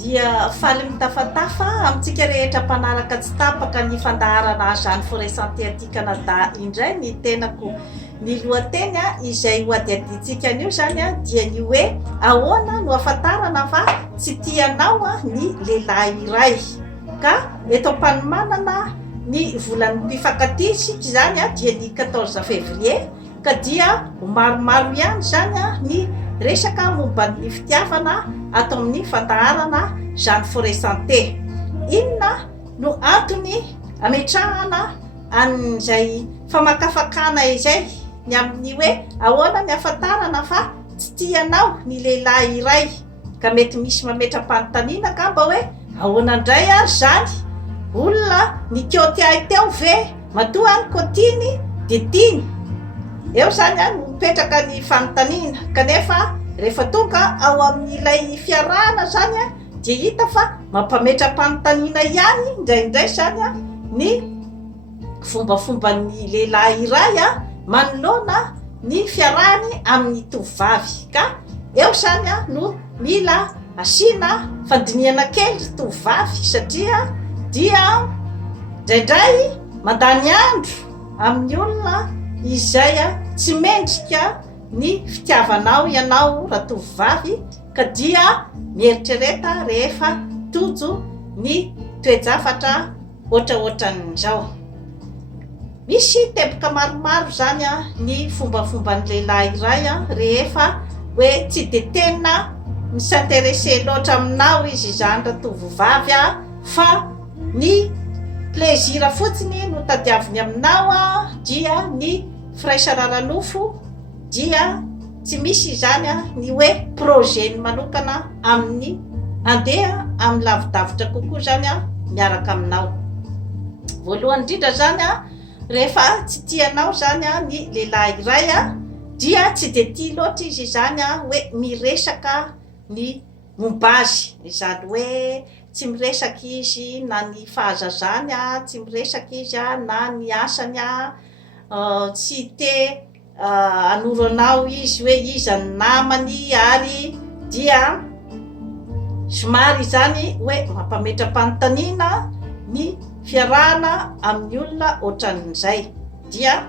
dia faly mitafatafa amintsika rehetra mpanaraka tsy tapaka ny fandaharana zany forêt santé aty Canada indray ny tenako ny lohateny izay hoadiaditsika anio zany dia ny hoe ahoana no ahafantarana fa tsy tianao ny lehilahy iray ka eto am-panomanana ny volan'ny mpifankatia isika zany dia ny 14 février ka dia maromaro ihany zany ny resaka momba ny fitiavana ato amin'ny fandaharana zany forêt santé. Inona no antony ametrahana an'izay famakafakana izay ny amin'ny hoe ahoana ny ahafantarana fa tsy tianao ny lehilahy iray ka mety misy mametra-panontaniana kamba hoe ahoana indray ary zany olona ny kiotiay teo ve matoa any kotiny de tiny eo zany no mipetraka ny fanontaniana kanefa rehefa tonga ao amin'ilay fiarahana zany dia hita fa mampametra-panontaniana ihany indraindray zany ny fombafomban'ny lehilahy iray manoloana ny fiarahany amin'ny tovovavy ka eo zany no mila asiana fandiniana kely tovovavy satria dia indraindray mandany andro amin'ny olona izay tsy mendrika ny fitiavanao ianao raha tovovavy ka dia mieritrereta rehefa tojo ny toejafatra ohatraohatran'izao. Misy teboka maromaro zany ny fombafomban'ny lehilahy iray rehefa hoe tsy de tena misinteresse loatra aminao izy zany raha tovovavy fa ny plaisir fotsiny no tadiaviny aminao dia ny firaisararanofo dia tsy misy zany ny hoe projet ny manokana amin'ny andeha amin'ny lavidavitra kokoa zany miaraka aminao. Voalohany indrindra zany rehefa tsy tianao zany ny lehilahy iray dia tsy de tia loatra izy zany hoe miresaka ny momba azy izany hoe tsy miresaka izy na ny fahazazany tsy miresaka izy na ny asany tsy te anoro anao izy hoe izy ny namany ary dia somary zany hoe mampametra-panontaniana ny fiarahana amin'ny olona ohatran'izay. Dia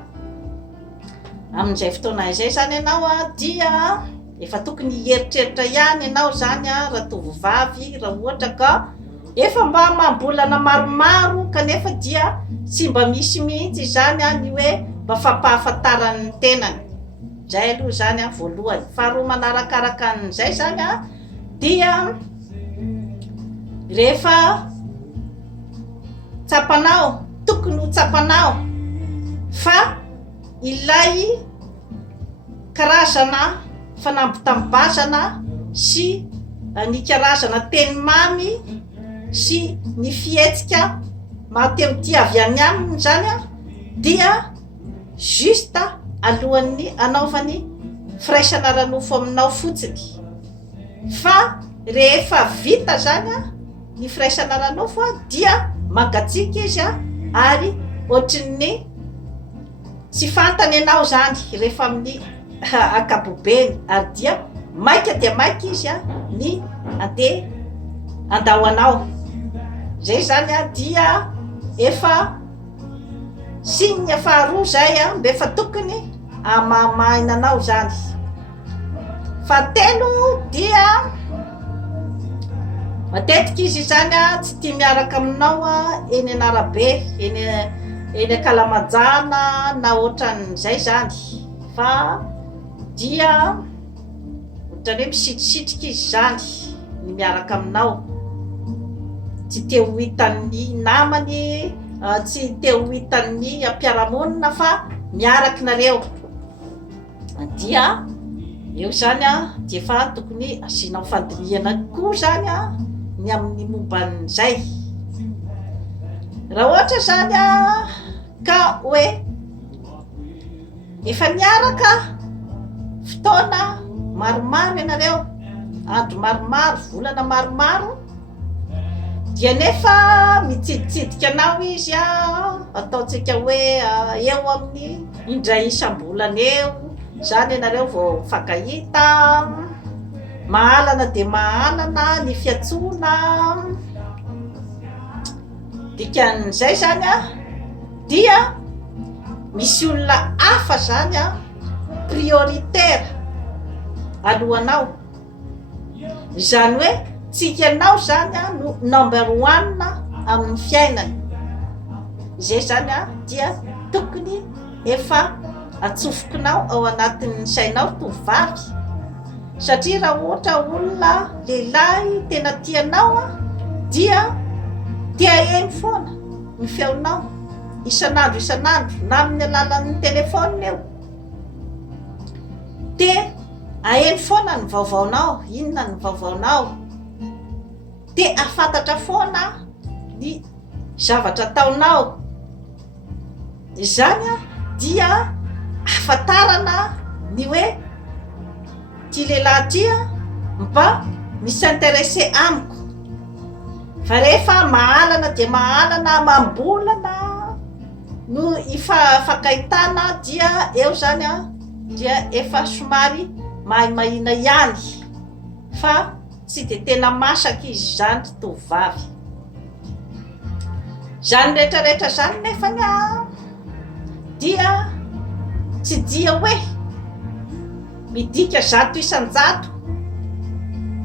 amin'izay fotoana izay zany ianao dia efa tokony hieritreritra ihany ianao zany raha tovovavy raha ohatra ka efa mba mambolana maromaro kanefa dia tsy mba misy mihitsy zany ny hoe mba fampahafantarany tenany. Zay aloha zany voalohany. Faharoa manarakaraka an'izay zany dia rehefa tsapanao tokony ho tsapanao fa ilay karazana fanambotambazana sy ny karazana teny mamy sy ny fietsika mateotia avy any aminy zany dia juste alohan'ny anaovany firaisana ranofo aminao fotsiny fa rehefa vita zany ny firaisana ranofo dia magatsika izy ary ohatrin'ny tsy fantany ianao zany rehefa amin'ny akabobeny ary dia maika izy ny andeha andahoanao. Zay zany dia efa signe faharoa zay mbefa tokony amamahinanao zany. Fahatelo dia matetika izy zany tsy tia miaraka aminao eny an'arabe eny akalamajana na ohatran'izay zany fa dia ohatrany hoe misitrisitrika izy zany ny miaraka aminao, tsy te ho hitan'ny namany tsy te ho hitan'ny mpiaramonina fa miaraka nareo dia eo zany dia efa tokony asianao fandiniana koa zany ny amin'ny momban'izay. Raha ohatra zany ka hoe efa niaraka fotoana maromaro ianareo, andro maromaro, volana maromaro, dia nefa mitsiditsidika anao izy ataontsika hoe eo amin'ny indray isam-bolana eo zany ianareo vao fankahita mahalana de mahalana ny fiatsoana dikan'izay zany a dia misy olona hafa zany a prioritaire alohanao, zany hoe tsika anao zany a no number 1 amin'ny fiainany. Izay zany a dia tokony efa atsofokinao ao anatin'ny sainao tovavy, satria raha ohatra olona lehilahy tena tianao a dia tia eny foana ny feonao isan'andro na amin'ny alalan'ny telefona eo, de aeny foana ny vaovaonao, inona ny vaovaonao, de afantatra foana ny zavatra ataonao. Izany a dia afantarana ny hoe ty lehilahy ty a mba misintéressé amiko. Fa rehefa mahalana de mahalana mambolana no ifankahitana dia eo zany a dia efa somary mahina ihany, fa tsy de tena masaka izy zany tovavy. Zany rehetrarehetra zany nefany a dia tsy dia hoe midika 100 isan-jato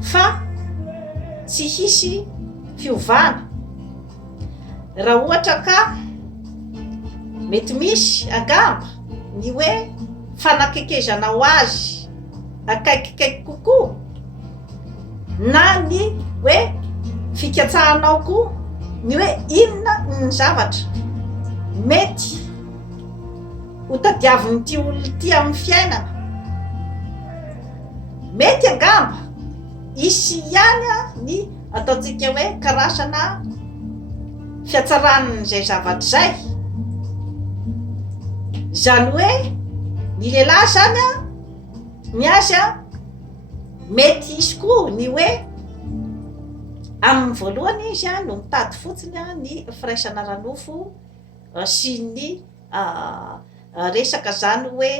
fa tsy hisy fiovana. Raha ohatra ka mety misy angamba ny hoe fanakekezana ho azy akaikikaiky kokoa, na ny hoe fikatsahanao koa ny hoe inona ny zavatra mety ho tadiaviny ty olona ty amin'ny fiainana. Mety angamba isy ihany a ny ataontsika hoe karazana fiatsaran'izay zavatra zay. Zany hoe ny lehilahy zany a miazy a mety izy koa ny hoe amin'ny voalohany izy a no mitady fotsiny a ny firaisana ranofo sy ny resaka zany hoe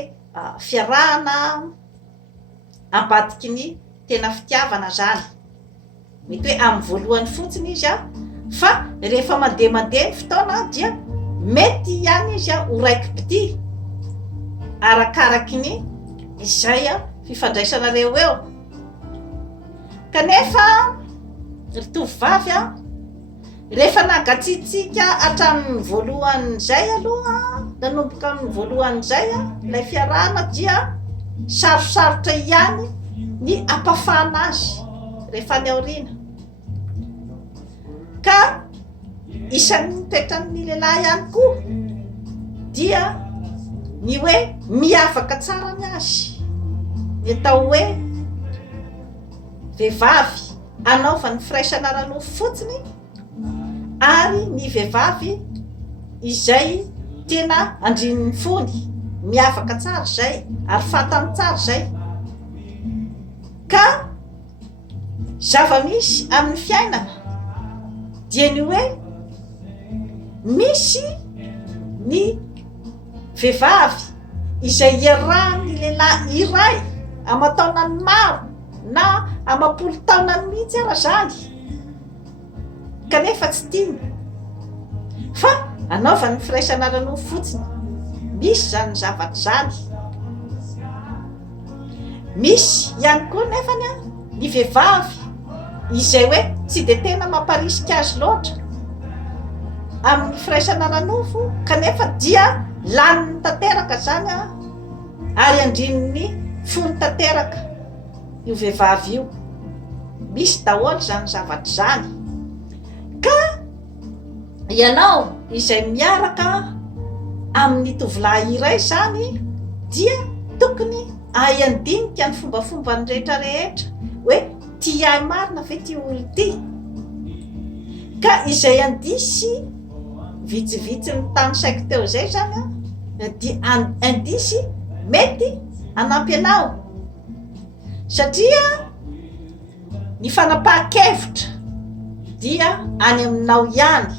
fiarahana ambadiky ny tena fitiavana zany. Mety hoe amin'ny voalohany fotsiny izy a, fa rehefa mandeha ny fotoana dia mety ihany izy a ho raiki-pity arakaraky ny izay a fifandraisana reo eo. Kanefa ry tovovavy a rehefa nagatsitsika hatramin'ny voalohan'izay aloha, nanomboka amin'ny voalohan'izay a ilay fiarahana dia sarosarotra ihany ny ampafana azy rehefa ny aoriana. Ka isan'ny toetran'ny lehilahy ihany koa dia ny hoe miavaka tsara ny azy, ny atao hoe vehivavy anaovany firaisana ranofo fotsiny, ary ny vehivavy izay tena andrininy fony, miavaka tsara zay ary fantany tsara zay. Ka zava-misy amin'ny fiainana dia ny hoe misy ny vehivavy izay iarahan'ny lehilahy iray amataonany maro na amapolo taonany mihitsy ara zany, kanefa tsy tiany fa anaovany firaisana ranofo fotsiny. Misy zany zavatra zany. Misy ihany koa nefany a ny vehivavy izay hoe tsy de tena mamparisika azy loatra amin'ny firaisana ranofo, kanefa dia laniny tanteraka zany a ary andrininy fony tanteraka io vehivavy io. Misy daholo zany zavatra zany. Ka ianao izay miaraka amin'ny tovolahy iray zany dia tokony andinika ny fombafombany rehetrarehetra hoe ty ahy marina ve ty olo ty. Ka izay andisy vitsivitsy ny tany saiko teo zay zany a dia andisy mety hanampy anao, satria ny fanapahan-kevitra dia any aminao ihany.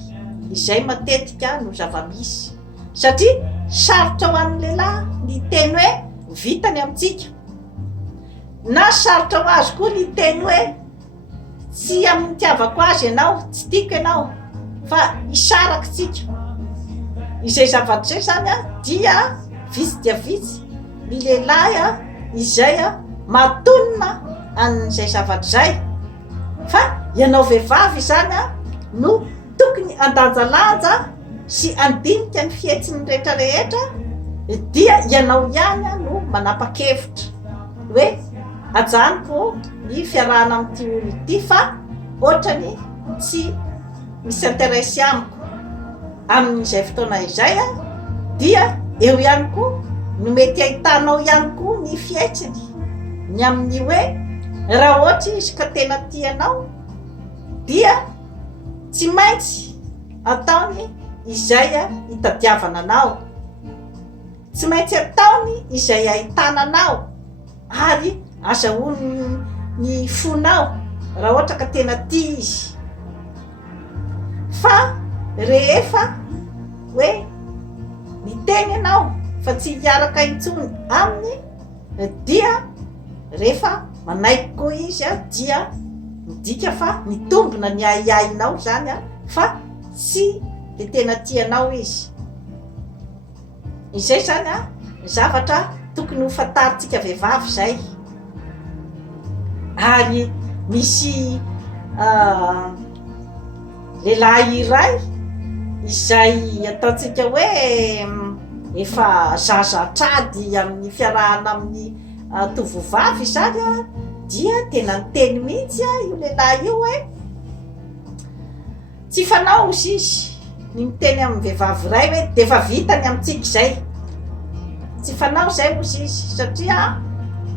Izay matetika no zava-misy, satria sarotra ho an'ny lehilahy ny teny hoe vitany amintsika. na sarotra ho azy koa ny teny hoe tsy amin'ny tiavako azy ianao, tsy tiako ianao, fa isaraka tsika. Izay zavatra zay zany dia vitsy dia vitsy ny lehilahy izay matonona an'izay zavatra zay, fa ianao vehivavy zany no tokony andanjalanja sy andinika ny fihetsiny rehetrarehetra, dia ianao ihany no manapa-kevitra hoe ajanoko ny fiarahana amin'ity olo ity, fa ohatrany tsy misy intéressé amiko amin'izay fotoana izay dia eo ihany koa no mety ahitanao ihany koa ny fihetsiny ny amin'ny hoe raha ohatra izy ka tena tianao dia tsy maintsy ataony izay hitadiavana anao, tsy maintsy ataony izay ahitana anao ary azahoany ny fonao raha ohatra ka tena tia izy. Fa rehefa hoe miteny ianao fa tsy hiaraka intsony aminy, dia rehefa manaiky koa izy dia midika fa mitombina ny ahiahinao zany fa tsy de tena tianao izy. Izay zany zavatra tokony ho fantaritsika vehivavy zay. Ary misy lehilahy iray izay ataontsika hoe efa zaza trady amin'ny fiarahana amin'ny tovovavy zany dia tena niteny mihitsy io lehilahy io hoe tsy fanao izy ny miteny amin'ny vehivavy iray hoe de efa vitany amintsika zay, tsy fanao zay izy satria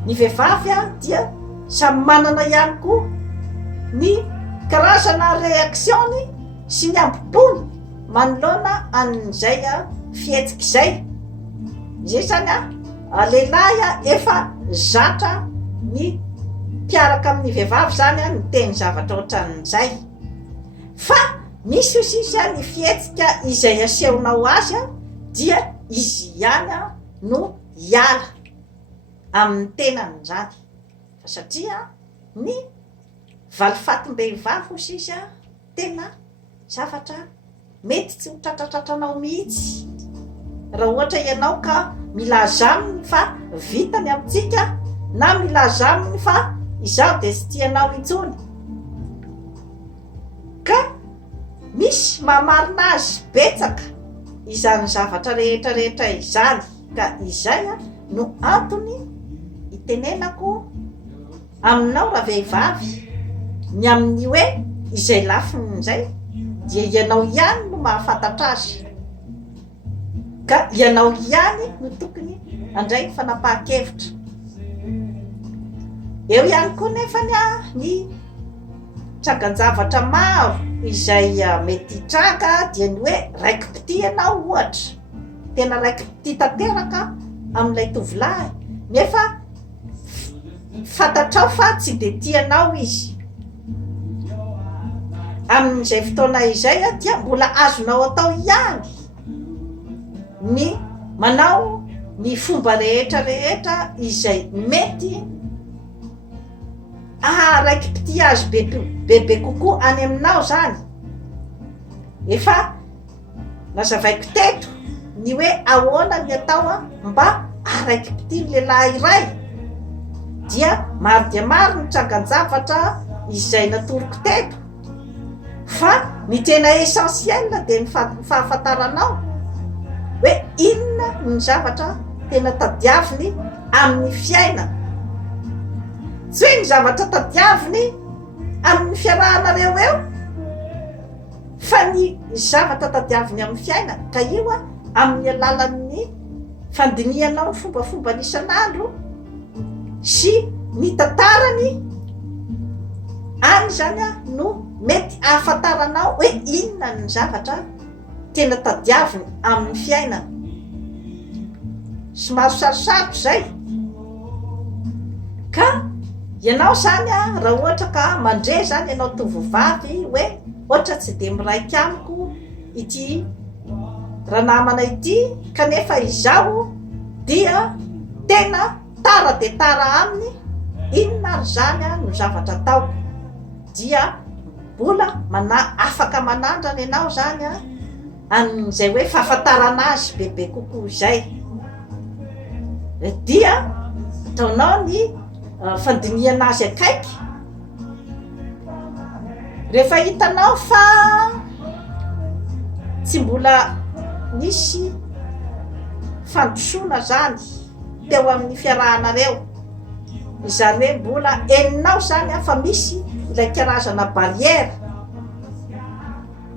ny vehivavy dia samy manana ihany koa ny karazana reaksiony sy ny ambopony manoloana an'izay fihetsika izay. Izay zany lehilahy efa zatra ny mpiaraka amin'ny vehivavy zany ny teny zavatra ohatran'izay, fa misy izy ny fihetsika izay asehonao azy dia izy ihany no hiala amin'ny tenan'izany, fa satria ny valifatim-behivavy izy tena zavatra mety tsy ho tratratratranao mihitsy raha ohatra ianao ka milaza aminy fa vitany amintsika na milaza aminy fa izaho de tsy tianao intsony. Ka misy mahamarina azy betsaka izany zavatra rehetrarehetra izany, ka izay no antony itenenako aminao raha vehivavy ny amin'ny hoe izay lafiny zay dia ianao ihany no mahafantatra azy, ka ianao ihany no tokony andray ny fanapahan-kevitra. Eo ihany koa nefany ny tragan-javatra maro izay mety hitranga dia ny hoe raiki-pity ianao ohatra, tena raiki-pity tanteraka amin'ilay tovolahy nefa fantatrao fa tsy de tianao izy. Amin'izay fotoana izay dia mbola azonao atao ihany ny manao ny fomba rehetrarehetra izay mety raiki-pity azy bebe kokoa any aminao zany. Efa nazavaiko teto ny hoe ahoana ny atao mba raiki-pity ny lehilahy iray, dia maro dia maro ny trangan-javatra izay natoroko teto, fa ny tena essentiel de ny fahafantaranao hoe inona ny zavatra tena tadiaviny amin'ny fiainana, tsy hoe ny zavatra tadiaviny amin'ny fiarahanareo eo, fa ny zavatra tadiaviny amin'ny fiainana, ka io amin'ny alalan'ny fandinihanao ny fombafomba n'isan'andro sy ny tantarany any zany no mety ahafantaranao hoe inona ny zavatra tena tadiaviny amin'ny fiainana. Somary sarosarotra zay, ka ianao zany raha ohatra ka mandre zany ianao tovovavy hoe ohatra tsy de miraika amiko ity raha namana ity, kanefa izaho dia tena tara de tara aminy inona ary zany a no zavatra ataoko dia mbola afaka manandrana ianao zany a an'izay hoe fahafantarana azy bebe kokoa izay dia ataonao ny fandiniana azy akaiky rehefa hitanao fa tsy mbola nisy fandrosoana zany teo amin'ny fiarahanareo izany hoe mbola eninao zany fa misy ilay karazana barrière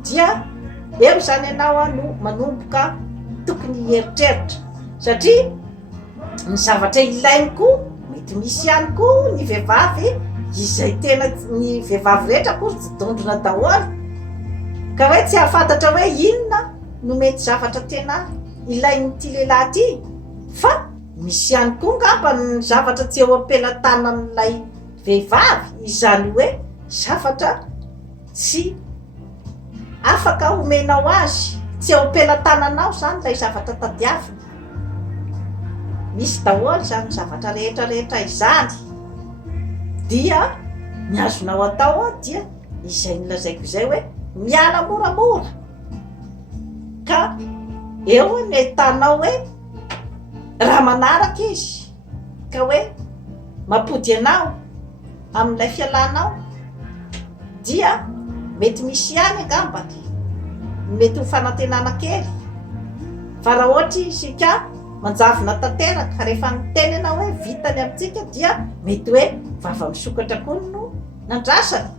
dia eo zany ianao no manomboka tokony hieritreritra satria ny zavatra ilainy koa mety misy ihany koa ny vehivavy izay tena ny vehivavy rehetra koa tsy dondrona daholo ka hoe tsy hahafantatra hoe inona no mety zavatra tena ilain'ity lehilahy ty fa misy ihany koa ngamba ny zavatra tsy eo ampelantanan'ilay vehivavy izany hoe zavatra tsy afaka omenao azy tsy eo ampelantananao zany lay zavatra tadiavina misy daholo zany zavatra rehetrarehetra izany dia ny azonao atao dia izay nolazaiko izay hoe miala moramora ka eo ny ahitanao hoe raha manaraka izy ka hoe mampody anao amin'ilay fialanao dia mety misy ihany angambany mety ho fanantenana kely fa raha ohatra isika manjavona tanteraka rehefa niteny ianao hoe vitany amintsika dia mety hoe vava misokatra koa no nandrasany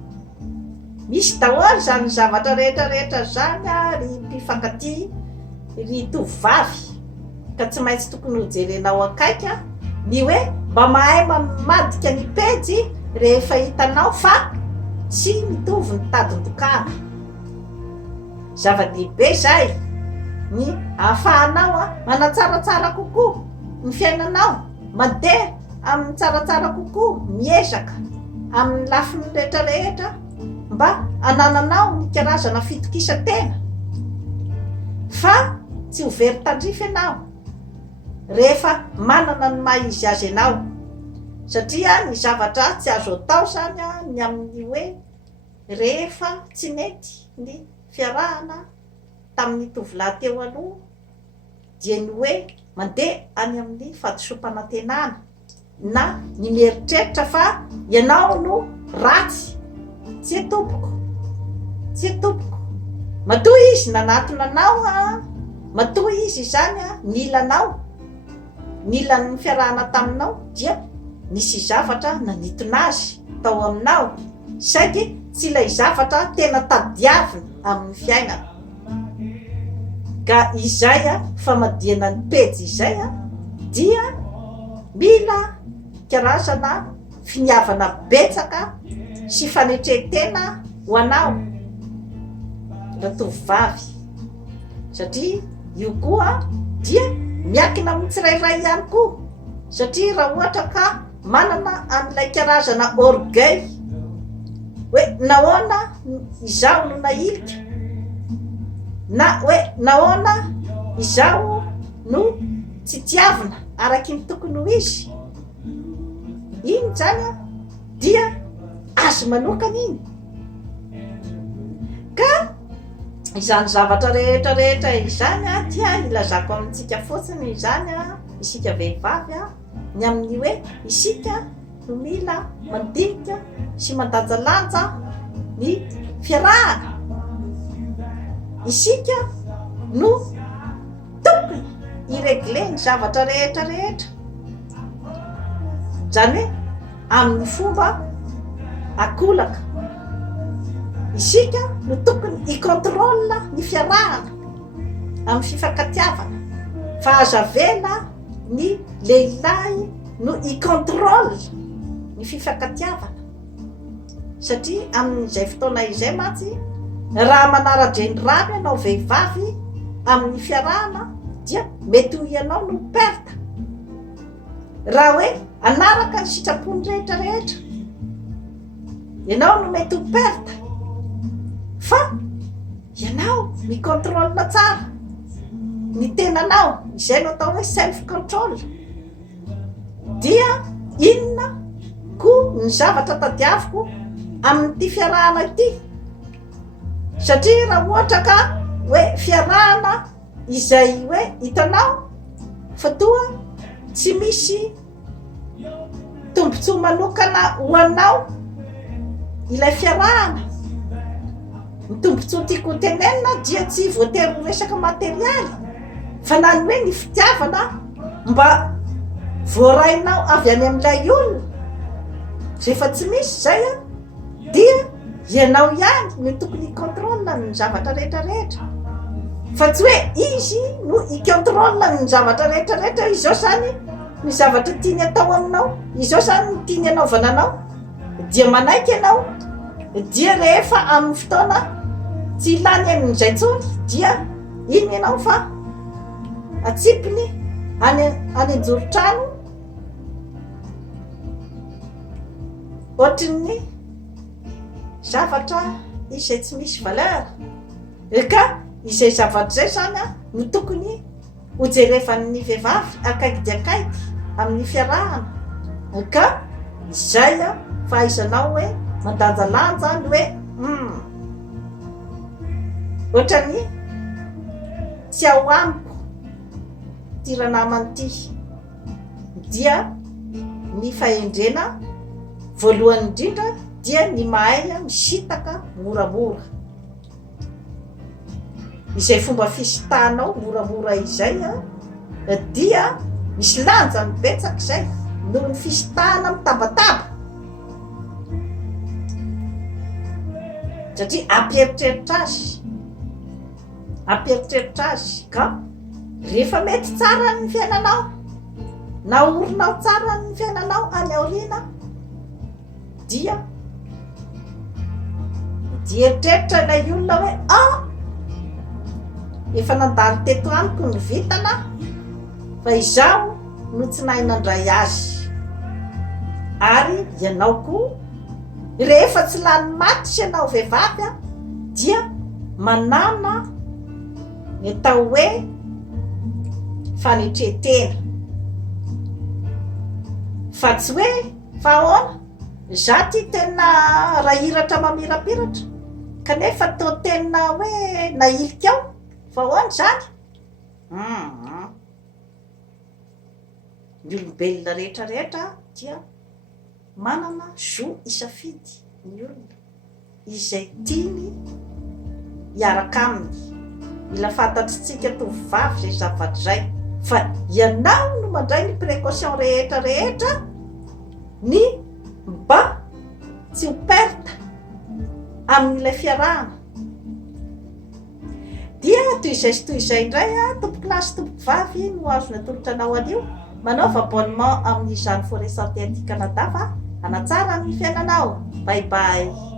misy daholo zany zavatra rehetrarehetra zany ry mpifankatia ry tovovavy ka tsy maintsy tokony hojerenao akaiky ny hoe mba mahay mamadika ny pejy rehefa hitanao fa tsy mitovy ny tadin-dokana zava-dehibe zay ny ahafahanao manatsaratsara kokoa ny fiainanao mandeha amin'ny tsaratsara kokoa miezaka amin'ny lafiny rehetrarehetra mba anananao ny karazana fitokisa-tena fa tsy ho very tandrifa ianao rehefa manana ny maha izy azy ianao satria ny zavatra tsy azo atao zany ny amin'ny hoe rehefa tsy mety ny fiarahana tamin'ny tovolahy teo aloha dia ny hoe mandeha any amin'ny fahadisom-panantenana na ny mieritreritra fa ianao no ratsy tsy atomboko matoa izy nanatonanao matoa izy zany nilanao nilan'ny fiarahana taminao dia nisy zavatra nanitona azy tao aminao saiky tsy ilay zavatra tena tadiavina amin'ny fiainana ka izay famadiana ny pejy izay dia mila karazana finiavana betsaka sy fanetrehitena ho anao ratovovavy satria io koa dia miakina amin'ny tsirairay ihany koa satria raha ohatra ka manana an'ilay karazana orgueil hoe nahoana izaho no nailika na hoe nahoana izaho no tsy tiavina araky ny tokony ho izy iny zany dia azo manokana iny ka izany zavatra rehetrarehetra izany dia ilazako amintsika fotsiny izany isika vehivavy ny amin'ny hoe isika no mila mandinika sy mandanjalanja ny fiarahana isika no tokony iregle ny zavatra rehetrarehetra zany hoe amin'ny fomba akolaka isika no tokony icontrôle ny fiarahana amin'ny fifankatiavana fa azavela ny lehilahy no icontrôle ny fifankatiavana satria amin'izay fotoana izay matsy raha manara-drenirano ianao vehivavy amin'ny fiarahana dia mety ho ianao no perta raha hoe anaraka ny sitrapony rehetrarehetra ianao no mety ho perta fa ianao micontrôle tsara ny tenanao izay no atao hoe self control dia inona ko ny zavatra tadiaviko amin'ity fiarahana ity, satria raha ohatra ka hoe fiarahana izay hoe hitanao fa toa tsy misy tombontsoa manokana ho anao ilay fiarahana, ny tombontsoa tiako tenenina dia tsy voatery ho resaka materialy fa na ny hoe ny fitiavana mba voarainao avy any amin'ilay olona. Rehefa tsy misy zay a dia ianao ihany no tokony contrôle ny zavatra rehetrarehetra, fa tsy hoe izy no i-contrôle ny zavatra rehetrarehetra. Izao zany ny zavatra tiany atao aminao, izao zany ny tiany anaovana anao, dia manaiky ianao, dia rehefa amin'ny fotoana tsy ilany amin'izay tsony dia iny ianao fa atsipiny any anjoro-trano ohatrin'ny zavatra izay tsy misy valeur. Ka izay zavatra zay zany no tokony hojerevan'ny vehivavy akaiky dia akaiky amin'ny fiarahana. Ka izay fahaizanao hoe mandanjalanja ny hoe ohatran'ny tsy ao amiko tiranamany ity, dia ny fahendrena voalohany indrindra dia ny mahay misitaka moramora. Izay fomba fisitanao moramora izay dia misy lanja mibetsaka izay noho ny fisitahana mitabataba, satria ampieritreritra azy ka rehefa mety tsara ny fiainanao na orinao tsara ny fiainanao any aoriana dia eritreritra ilay olona hoe efa nandalo teto amiko ny vitana fa izaho no tsy nahay nandray azy. Ary ianao koa rehefa tsy lany maty sy ianao vehivavy dia manana ny atao hoe fanetretena, fa tsy hoe fa ahoana za ty tena rahiratra mamirapiratra kanefa to tena hoe nailika ao, fa ahoana zany? Ny olombelona rehetrarehetra dia manana zo isafidy ny olona izay tiany hiaraka aminy. Mila fantatritsika tovovavy zay zavatra zay fa ianao no mandray ny précaution rehetrarehetra ny mba tsy ho perta amin'ilay fiarahana. Dia toy izay sy toy izay indray tompokilasy tompovavy no azona tolotra anao anio, manaova abonnement amin'izany Forêt Santé aty Canada fa hanatsara ny fiainanao. Bye bye.